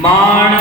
Mana